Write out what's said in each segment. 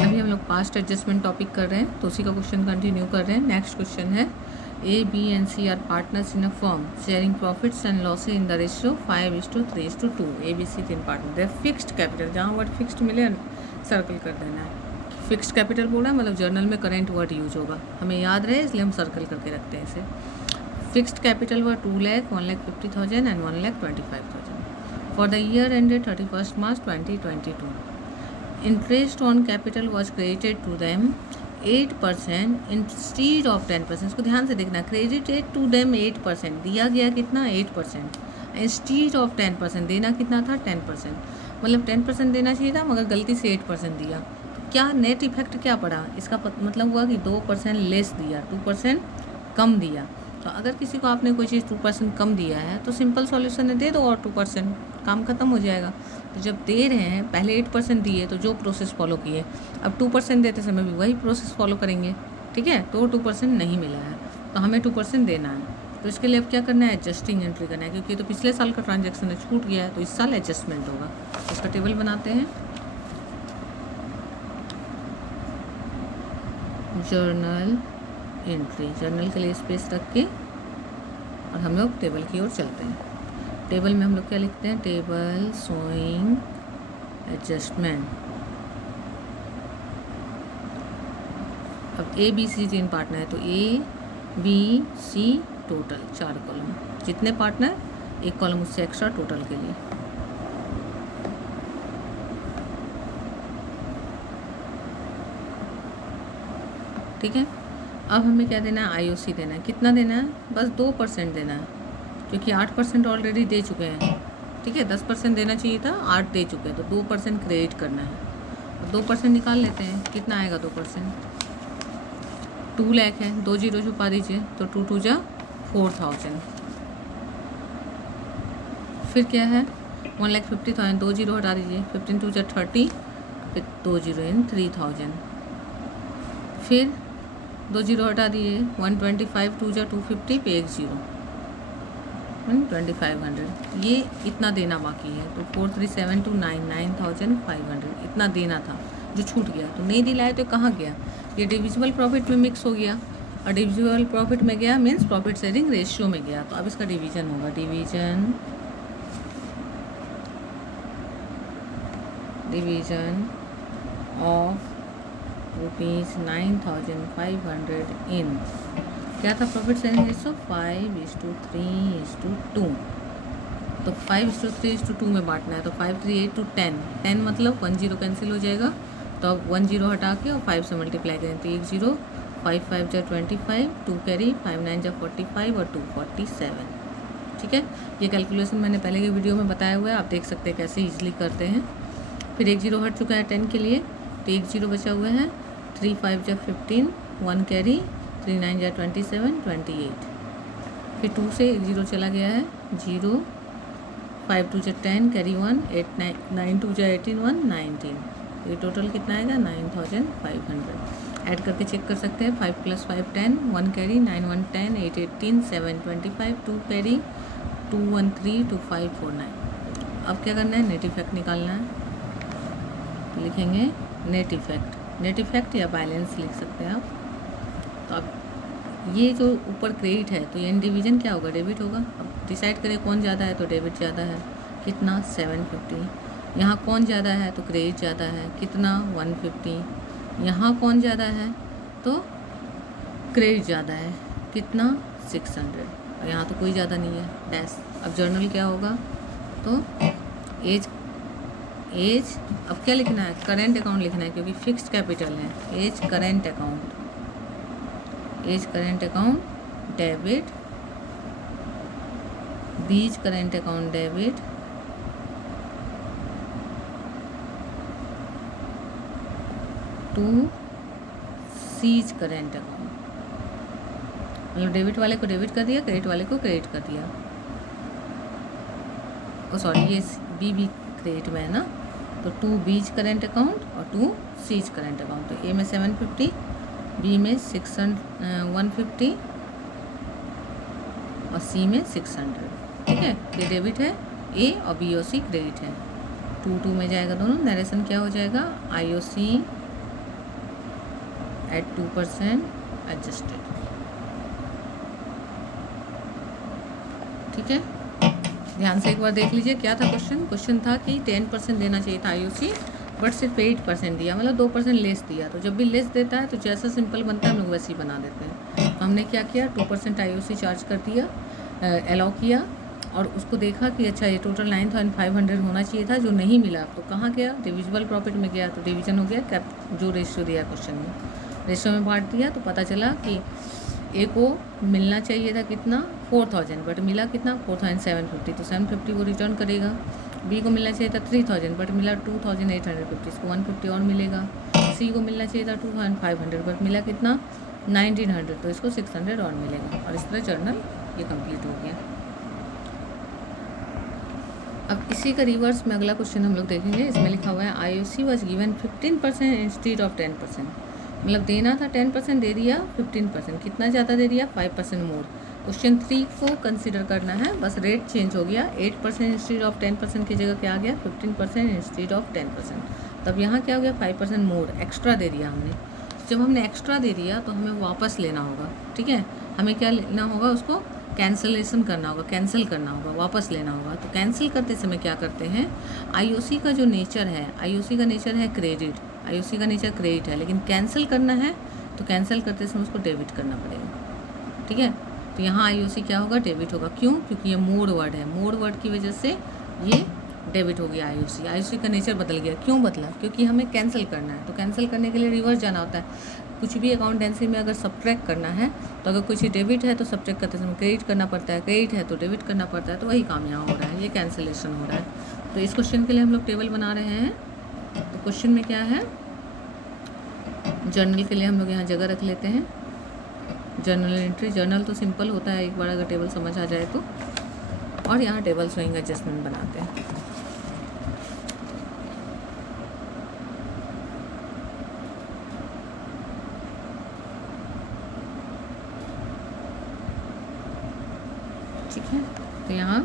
अभी हम लोग पास्ट एडजस्टमेंट टॉपिक कर रहे हैं, तो उसी का क्वेश्चन कंटिन्यू कर रहे हैं। नेक्स्ट क्वेश्चन है, A B and C are partners in a firm sharing profits and losses in the ratio 5:3:2। A B C 3 partner. Fixed capital, जहाँ वर्ड फिक्स्ड मिले सर्कल कर देना है। फिक्स्ड कैपिटल बोला है मतलब जर्नल में करेंट वर्ड यूज होगा, हमें याद रहे इसलिए हम सर्कल करके रखते हैं इसे। Fixed capital were 2 lakh 1,50,000 and 1,25,000 for the year ended 31 March 2022। Interest on capital was credited to them 8% instead of 10%। इसको ध्यान से देखना, क्रेडिटेड टू दैम 8%, दिया गया कितना 8%, इंस्टीड ऑफ 10%, देना कितना था 10%, मतलब 10% देना चाहिए था मगर गलती से 8% दिया। तो क्या नेट इफेक्ट क्या पड़ा, इसका मतलब हुआ कि 2% लेस दिया, 2% कम दिया। तो अगर किसी को आपने कोई चीज़ 2% कम दिया है तो सिंपल सॉल्यूशन है दे दो और 2%, काम खत्म हो जाएगा। तो जब दे रहे हैं पहले 8% दिए तो जो प्रोसेस फॉलो किए, अब 2% देते समय भी वही प्रोसेस फॉलो करेंगे, ठीक है। तो 2% नहीं मिला है तो हमें 2% देना है। तो इसके लिए अब क्या करना है, एडजस्टिंग एंट्री करना है, क्योंकि तो पिछले साल का ट्रांजैक्शन है, छूट गया है, तो इस साल एडजस्टमेंट होगा। इसका टेबल बनाते हैं, जर्नल एंट्री, जर्नल के लिए स्पेस रख के और हम लोग टेबल की ओर चलते हैं। टेबल में हम लोग क्या लिखते हैं, टेबल शोइंग एडजस्टमेंट। अब ए बी सी 3 पार्टनर है तो A B C total 4 column, जितने पार्टनर 1 कॉलम उससे एक्स्ट्रा टोटल के लिए। ठीक है, अब हमें क्या देना है, आईओसी देना है। कितना देना है, बस 2% देना है, क्योंकि 8% ऑलरेडी दे चुके हैं, ठीक है। 10% देना चाहिए था, 8 दे चुके हैं, तो 2% क्रेडिट करना है। और 2% निकाल लेते हैं, कितना आएगा 2%, 2 लाख है, 2 जीरो छुपा दीजिए तो 2 2 जा 4,000। फिर क्या है 1,50,000, 2 जीरो हटा दीजिए, 15 2 जा 30, फिर 2 जीरो इन 3,000। फिर 2 जीरो हटा दिए, 125 2 जा 250 पे 1 जीरो 1,2500। ये इतना देना बाकी है, तो 4,372 9,500 इतना देना था जो छूट गया। तो नहीं दिलाए तो कहाँ गया, ये डिविजिबल प्रॉफिट में मिक्स हो गया, और डिविजिबल प्रॉफिट में गया मीन्स प्रॉफिट शेयरिंग रेशियो में गया। तो अब इसका डिवीजन होगा, डिवीजन ऑफ ₹9,500 इन क्या था, प्रॉफिट शेयरिंग रेशियो 5:3:2। तो 5:3:2 में बांटना है, तो 5 3 8 2 10, 10 मतलब 1 जीरो कैंसिल हो जाएगा, तो अब 1 जीरो हटा के और 5 से मल्टीप्लाई करें तो 1 जीरो, 5 5 जा 25, 2 कैरी, 5 9 जा 45 और 2 47। ठीक है, ये कैलकुलेशन मैंने पहले की वीडियो में बताया हुआ है, आप देख सकते हैं कैसे ईजिली करते हैं। फिर 1 जीरो हट चुका है 10 के लिए, तो 1 जीरो बचा हुआ है, 3 5 जा 15, 1 कैरी, 3 9 जा 27 28। फिर 2 से 1 जीरो चला गया है, 0, 5 2 जा 10 कैरी 1, 8 9 2 जा 18 1 19। ये टोटल कितना आएगा 9,500। ऐड करके चेक कर सकते हैं, 5 + 5 10, 1 कैरी, 9 1 10, 8 18, 7 25, 2 कैरी, 2 1 3, 2 5 4 9। अब क्या करना है, नेट इफेक्ट निकालना है, तो लिखेंगे नेट इफेक्ट या बैलेंस लिख सकते हैं आप। तो अब ये जो ऊपर क्रेडिट है तो ये इन डिवीजन क्या होगा, डेबिट होगा। अब डिसाइड करें कौन ज़्यादा है, तो डेबिट ज़्यादा है, कितना 750। यहाँ कौन ज़्यादा है तो क्रेडिट ज़्यादा है, कितना 150। यहाँ कौन ज़्यादा है तो क्रेडिट ज़्यादा है, कितना 600। और यहाँ तो कोई ज़्यादा नहीं है, डैश। अब जर्नल क्या होगा, तो एज अब क्या लिखना है, करेंट अकाउंट लिखना है, क्योंकि फिक्स्ड कैपिटल है। A's current account debit, B's current account debit, to C's current account, मतलब डेबिट वाले को डेबिट कर दिया, क्रेडिट वाले को क्रेडिट कर दिया। ओ सॉरी, ये बी क्रेडिट में है ना, तो 2 बीज करेंट अकाउंट और 2 सीज करेंट अकाउंट। तो ए में 750, बी में 150 और सी में 600। ठीक है, ये डेबिट है, ए और बी और सी क्रेडिट है। 2 2 में जाएगा दोनों, नरेशन क्या हो जाएगा, IOC एट 2% एडजस्टेड। ठीक है, ध्यान से एक बार देख लीजिए क्या था क्वेश्चन। क्वेश्चन था कि 10% देना चाहिए था आईओसी, बट सिर्फ 8% दिया, मतलब 2% लेस दिया। तो जब भी लेस देता है तो जैसा सिंपल बनता है हम लोग वैसे ही बना देते हैं। तो हमने क्या किया, 2% आईओसी चार्ज कर दिया, अलाउ किया, और उसको देखा कि अच्छा ये टोटल 9500 होना चाहिए था, जो नहीं मिला। तो कहाँ गया, डिविजिबल प्रॉफिट में गया, तो डिवीजन हो गया कैप, जो रेशियो दिया क्वेश्चन में, रेशियो में बांट दिया। तो पता चला कि ए को मिलना चाहिए था कितना, 4000, बट मिला कितना, 4750। तो 750 वो रिटर्न करेगा। बी को मिलना चाहिए था 3000, बट मिला 2850, इसको 150 और मिलेगा। सी को मिलना चाहिए था 2500, बट मिला कितना, 1900, तो इसको 600 और मिलेगा। और इस तरह जर्नल ये कंप्लीट हो गया। अब इसी का रिवर्स में अगला क्वेश्चन हम लोग देखेंगे। इसमें लिखा हुआ है IOC was given 15% instead of 10%। मतलब देना था 10%, दे दिया 15%। कितना ज़्यादा दे दिया, 5% मोर। क्वेश्चन 3 को कंसिडर करना है, बस रेट चेंज हो गया। 8% इंस्टीड ऑफ 10% की जगह क्या आ गया, 15% इंस्टीड ऑफ 10%। तब यहाँ क्या हो गया, 5% मोर एक्स्ट्रा दे दिया हमने। जब हमने एक्स्ट्रा दे दिया तो हमें वापस लेना होगा। ठीक है, हमें क्या लेना होगा, उसको कैंसलेशन करना होगा, कैंसिल करना होगा, वापस लेना होगा। तो कैंसिल करते समय क्या करते हैं, आईओसी का जो नेचर है, आईओसी का नेचर है क्रेडिट, आईओसी का नेचर क्रेडिट है, लेकिन कैंसिल करना है तो कैंसिल करते समय उसको डेबिट करना पड़ेगा। ठीक है, तो यहाँ आईओसी क्या होगा, डेबिट होगा। क्यों, क्योंकि ये मोड वर्ड है, मोड वर्ड की वजह से ये डेबिट हो गया आईओसी। आईओसी का नेचर बदल गया। क्यों बदला, क्योंकि हमें कैंसिल करना है। तो कैंसिल करने के लिए रिवर्स जाना होता है। कुछ भी अकाउंटेंसी में अगर सब्ट्रैक्ट करना है तो अगर कुछ डेबिट है तो सब्ट्रैक्ट करते समय क्रेडिट करना पड़ता है, क्रेडिट है तो डेबिट करना पड़ता है। तो वही काम यहाँ हो रहा है, ये कैंसिलेशन हो रहा है। तो इस क्वेश्चन के लिए हम लोग टेबल बना रहे हैं। तो क्वेश्चन में क्या है, जर्नल के लिए हम लोग यहाँ जगह रख लेते हैं। जर्नल एंट्री, जर्नल तो सिंपल होता है, एक बार अगर टेबल समझ आ जाए तो। और यहाँ टेबल शोइंग एडजस्टमेंट बनाते हैं। ठीक है, तो यहाँ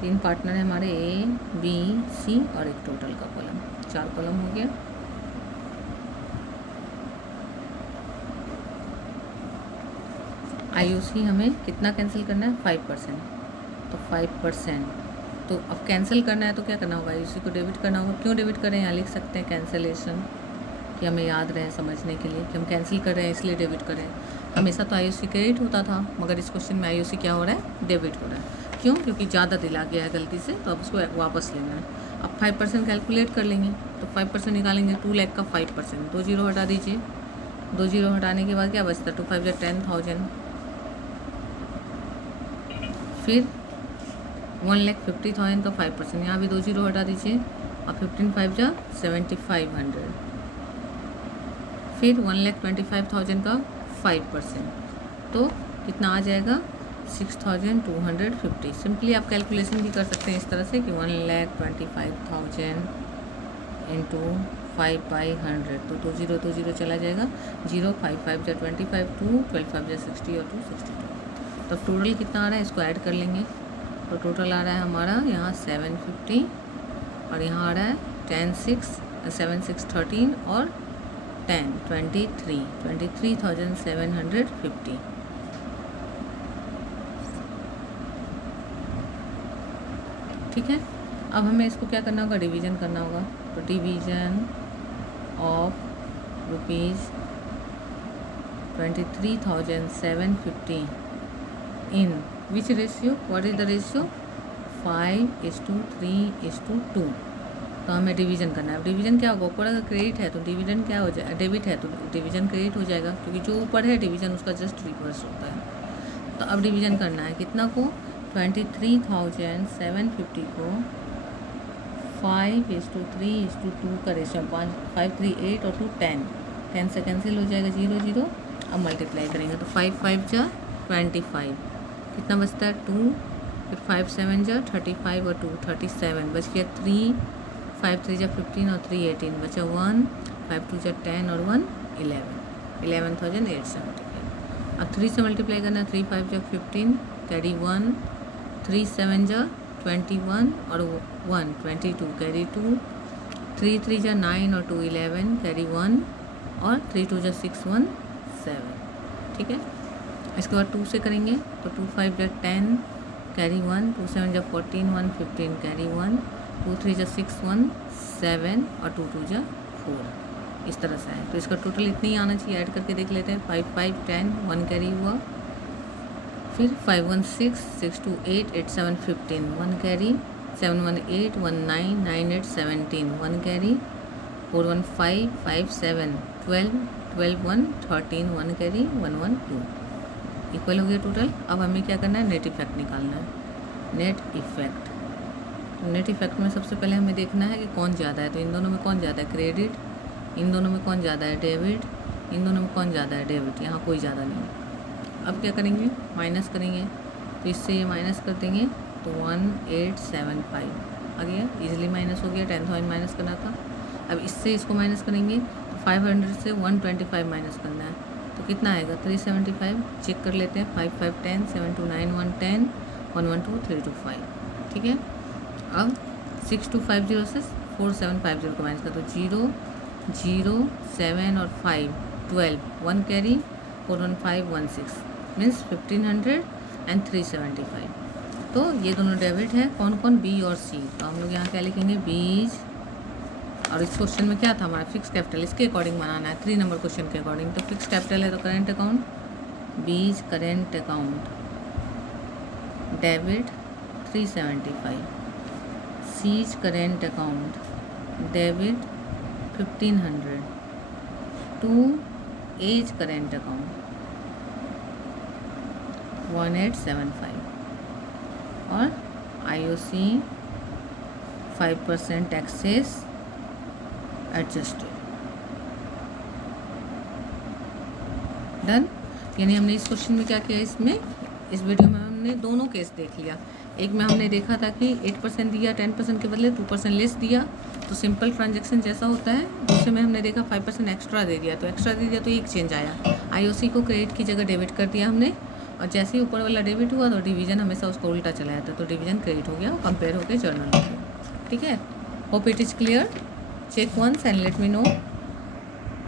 3 पार्टनर है हमारे, ए बी सी और एक टोटल का कॉलम, 4 कॉलम हो गया। आईओसी हमें कितना कैंसिल करना है, 5%। तो 5%, तो अब कैंसिल करना है तो क्या करना होगा, आईओसी को डेबिट करना होगा। क्यों डेबिट करें, यहाँ लिख सकते हैं कैंसिलेशन, कि हमें याद रहे समझने के लिए कि हम कैंसिल कर रहे हैं इसलिए डेबिट करें। हमेशा तो आईओसी क्रेडिट होता था, मगर इस क्वेश्चन में आईओसी क्या हो रहा है, डेबिट हो रहा है। क्यों, क्योंकि ज़्यादा दिला गया है गलती से, तो अब उसको वापस लेना है। अब 5% कैलकुलेट कर लेंगे, तो 5% निकालेंगे, 2 लाख का 5%, 2 जीरो हटा दीजिए। 2 जीरो हटाने के बाद क्या बचता है, 2 5 10,000। फिर 1,50,000 का 5%, यहाँ भी 2 जीरो हटा दीजिए, और 15 5 7,500। फिर 1,25,000 का 5%, तो कितना आ जाएगा, 6,250। सिंपली आप कैलकुलेशन भी कर सकते हैं इस तरह से कि 1,25,000 इंटू 5/100, तो 2 जीरो चला जाएगा, 0 5 5 25, 2 12 5 60 और 2 62। तो टोटल कितना आ रहा है, इसको ऐड कर लेंगे। तो टोटल आ रहा है हमारा यहाँ 750, और यहाँ आ रहा है 10 6 7 6 13 और 10 23,750। ठीक है, अब हमें इसको क्या करना होगा, डिवीज़न करना होगा। तो division of rupees 23,750 in which ratio, what is the ratio, 5:3:2। तो हमें डिवीज़न करना है। अब डिवीज़न क्या होगा, ऊपर अगर क्रेडिट है तो डिवीज़न क्या हो जाएगा, डेबिट है तो डिवीज़न क्रेडिट हो जाएगा, क्योंकि जो ऊपर है डिवीज़न उसका जस्ट रिवर्स होता है। तो अब डिवीज़न करना है कितना को, 23,750 को 5:3:2 का रेशियो, 5 3 8 और 2 10 से कैंसिल हो जाएगा, 0 0। अब मल्टीप्लाई करेंगे तो 5 5 25, कितना बचता है 2, फिर 5 7 35 और 2 37, बच गया 3, 5 3 15 और 3 18, बचा 1, 5 2 10 और 1 11,875। अब 3 से मल्टीप्लाई करना, 3 5 15, कैरी 1, 3 7 21 और 1 22, कैरी 2, 3 3 9 और 2 11, कैरी 1, और 3 2 6 1 7, ठीक है। इसके बाद 2 से करेंगे तो 2 5 10 कैरी 1, 2 7 14 1 15 कैरी 1, 2 3 6 1 7 और 2 2 4, इस तरह से है। तो इसका टोटल इतनी ही आना चाहिए, ऐड करके देख लेते हैं। 5 5 10 1 कैरी हुआ, फिर 5 1 6 6 2 8 8 7 15 1 कैरी, 7 1 8 1 9 9 8 17 1 कैरी, 4 1 5 5 7 12 12 1 13 1 कैरी, 1 1 2 इक्वल हो गया टोटल। अब हमें क्या करना है, नेट इफेक्ट निकालना है। नेट इफेक्ट, नेट इफेक्ट में सबसे पहले हमें देखना है कि कौन ज़्यादा है। तो इन दोनों में कौन ज़्यादा है, क्रेडिट। इन दोनों में कौन ज़्यादा है, डेबिट। इन दोनों में कौन ज़्यादा है, डेबिट। यहाँ कोई ज़्यादा नहीं है। अब क्या करेंगे, माइनस करेंगे। तो इससे ये माइनस कर देंगे तो 1875 आ गया, ईजिली माइनस हो गया। 10,000 माइनस करना था। अब इससे इसको माइनस करेंगे तो 500 से 125 माइनस करना है तो कितना आएगा, 375। चेक कर लेते हैं, 5 5 10 7 2 9 1 10 1 1 2 3 2 5, ठीक है। अब 6250 से 4750 को माइनस कर दो, 0 0 7 और 5 12 1 कैरी, 4 1 5 1 6 मीन्स 1500 एंड 375। तो ये दोनों डेबिट है। कौन कौन, बी और सी। तो हम लोग यहाँ क्या लिखेंगे, बीज। और इस क्वेश्चन में क्या था हमारा, फिक्स कैपिटल, इसके अकॉर्डिंग बनाना है, 3 नंबर क्वेश्चन के अकॉर्डिंग। तो फिक्स कैपिटल है तो current account, B's current account, debit 375, C's current account, debit 1500, to A's current account 1875 और IOC 5% टैक्सेस एडजस्टेड। डन। यानी हमने इस क्वेश्चन में क्या किया, इसमें इस वीडियो में हमने दोनों केस देख लिया। एक में हमने देखा था कि 8% दिया, 10% के बदले 2% लेस दिया, तो सिंपल ट्रांजैक्शन जैसा होता है। दूसरे में हमने देखा 5% एक्स्ट्रा दे दिया, तो एक्स्ट्रा दे दिया तो एक चेंज आया, IOC को क्रेडिट की जगह डेबिट कर दिया हमने, और जैसे ही ऊपर वाला डेबिट हुआ तो डिवीजन हमेशा उसको उल्टा चला जाता है, तो डिवीजन क्रेडिट हो गया और कंपेयर हो गया जर्नल हो गया, ठीक है। Hope it is clear. Check once and let me no.